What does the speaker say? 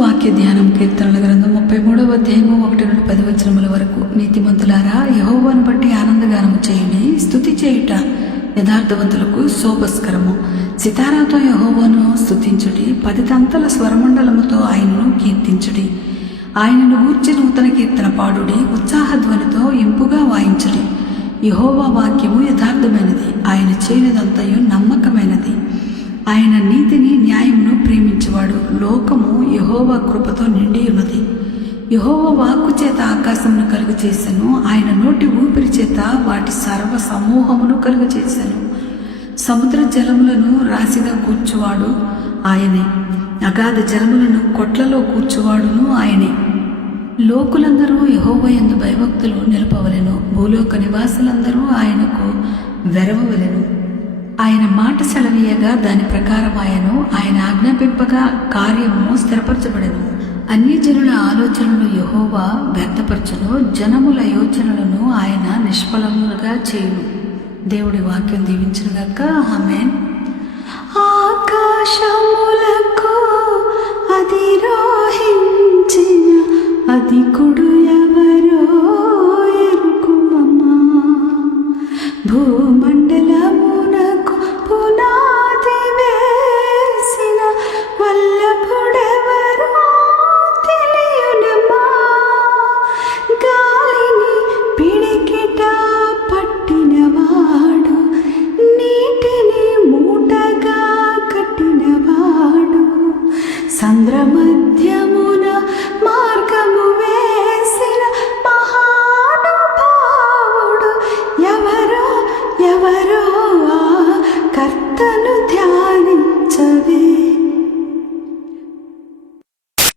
వాక్య ధ్యానం కీర్తనల గ్రంథం 33వ అధ్యాయము 1-10 వరకు. నీతిమంతులారా, యెహోవాను బట్టి ఆనందగానము చేయండి. స్తుతి చేయుట యథార్థవంతులకు శోభస్కరము. సితారాతో యెహోవాను స్తుతించుడి, 10 తంతల స్వరమండలముతో ఆయనను కీర్తించుడి. ఆయనను గూర్చి నూతన కీర్తన పాడుడి, ఉత్సాహధ్వనితో ఇంపుగా వాయించుడి. యెహోవా వాక్యము యథార్థమైనది, ఆయన చేయనిదంతయు నమ్మకమైనది. ఆయన నీతిని న్యాయమును ప్రేమించువాడు. లోకము యెహోవా కృపతో నిండి ఉన్నది. యెహోవా వాక్కు చేత ఆకాశమును కలుగు చేశాను, ఆయన నోటి ఊపిరి చేత వాటి సర్వ సమూహమును కలుగు చేశాను. సముద్ర జలములను రాశిగా కూర్చువాడు ఆయనే, అగాధ జలములను కొట్లలో కూర్చువాడును ఆయనే. లోకులందరూ యెహోవా యందు భయభక్తులు నిలపవలెను, భూలోక నివాసులందరూ ఆయనకు వెరవవలెను. ఆయన మాట సెలవీయగా దాని ప్రకారమాయను, ఆయన ఆజ్ఞాపింపగా కార్యము స్థిరపరచబడెను. అన్యజనుల ఆలోచనలు యెహోవా వ్యక్తపరచును, జనముల యోచనలను ఆయన నిష్ఫలములుగా చేయును. దేవుడి వాక్యం దీవించునుగాక. ఆమేన్. ఆకాశములకు అధిరోహించిన అధికుడు ఎవరో ఎరుకుమమ్మా, భూమండలమునకు పునాది వేసిన వల్లభుడెవరో తెలియునమ్మా, గాలిని పిడికిట పట్టినవాడు, నీటిని మూటగా కట్టినవాడు, సంద్ర మధ్య